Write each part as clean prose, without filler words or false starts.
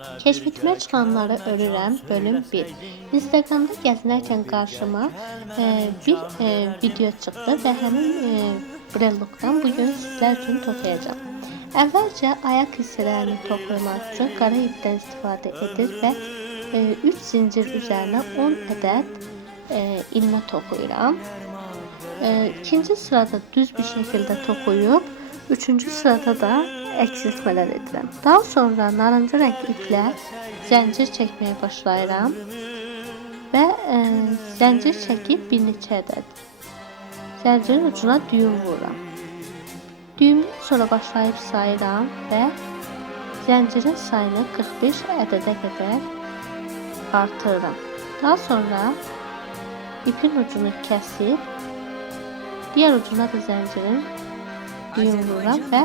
Keşfetmə çıxanları örürəm bölüm 1. Instagramda gəzinərkən qarşıma bir video çıxdı və həmin brelokdan bugün sizlər üçün toxuyacağım. Əvvəlcə ayaq hissələrini toxumaq üçün qara ipdən istifadə edir və 3 zincir üzərinə 10 ədəd ilmə toxuyuram. İkinci sırada düz bir şəkildə toxuyub, üçüncü sırada da eksiltmələr edirəm. Daha sonra narıncı rəng iplə zəncir çəkməyə başlayıram və zəncir çəkib bir neçə ədəd zəncirin ucuna düyüm vururam. Düyümdən sonra başlayıb sayıram və zəncirin sayını 45 ədədə qədər artırıram. Daha sonra ipin ucunu kəsib diğer ucuna da zəncirin düyüm vururam və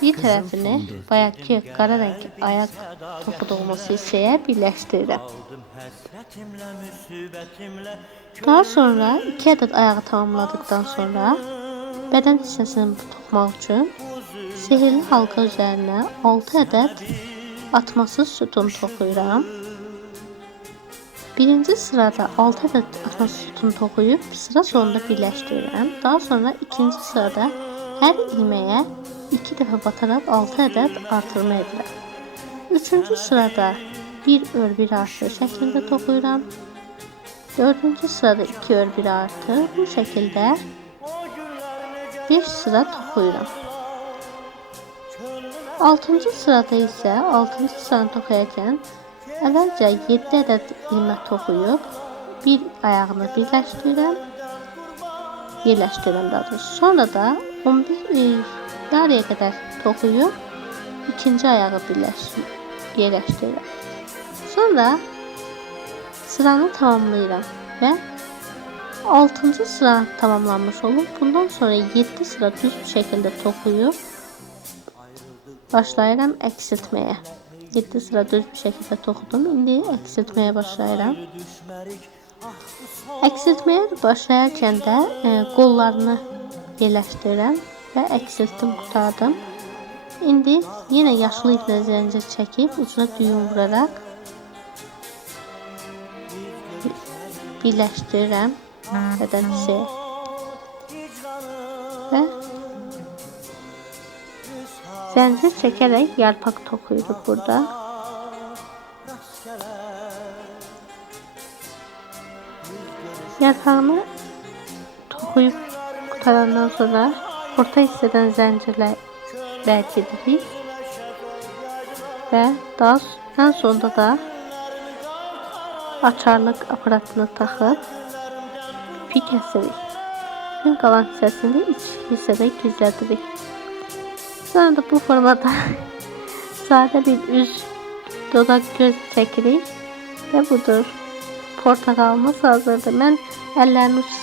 bir tərəfini bayaqki qara rəng ayaq toxuduğumuz hissəyə birləşdirirəm. Daha sonra 2 ədəd ayağı tamamladıktan sonra bədən hissəsini toxumaq üçün sihirli halqa üzərinə 6 ədəd atmasız sütun toxuyuram. Birinci sırada 6 ədəd atmasız sütun toxuyub sıra sonunda birləşdirirəm. Daha sonra ikinci sırada hər ilməyə 2 dəfə bataraq 6 ədəd artırma edirəm. Üçüncü sırada 1 ör 1 artı şəklində toxuyuram. Dördüncü sırada 2 ör 1 artı bu şəkildə 5 sıra toxuyuram. Altıncı sırada isə 6-cı sıranı toxuyarkən əvvəlcə 7 ədəd ilmə toxuyub bir ayağını yerləşdirirəm daha doğrusu. Sonra da 11 yarıya qədər toxuyub ikinci ayağı yerləşdirirəm. Sonra sıranı tamamlayıram və 6-cı sıra tamamlanmış olur. Bundan sonra 7 sıra düz bir şəkildə toxuyub başlayıram eksiltməyə. 7 sıra düz bir şəkildə toxudum. İndi eksiltməyə başlayıram. Eksiltməyə başlayarkən də qollarını yerləşdirirəm və eksiltdim, qurtardım. İndi yenə yaşlı iplə zəncir çəkib ucuna düyüm vuraraq birləşdirirəm bədən hissəyə və zəncir çəkərək yarpaq toxuyuruq burada. Yarpağını toxuyub qutarandan sonra orta hissədən zəncirlə bərkedirik və daha sonunda da açarlıq aparatını taxıb ipi kəsirik. İpin qalan hissəsini iç hissədə gizlədirik. Sonra da bu formada sadə bir üz, dodaq, göz çəkirik və budur. Portakalımız hazırdır. Mən əllərini uç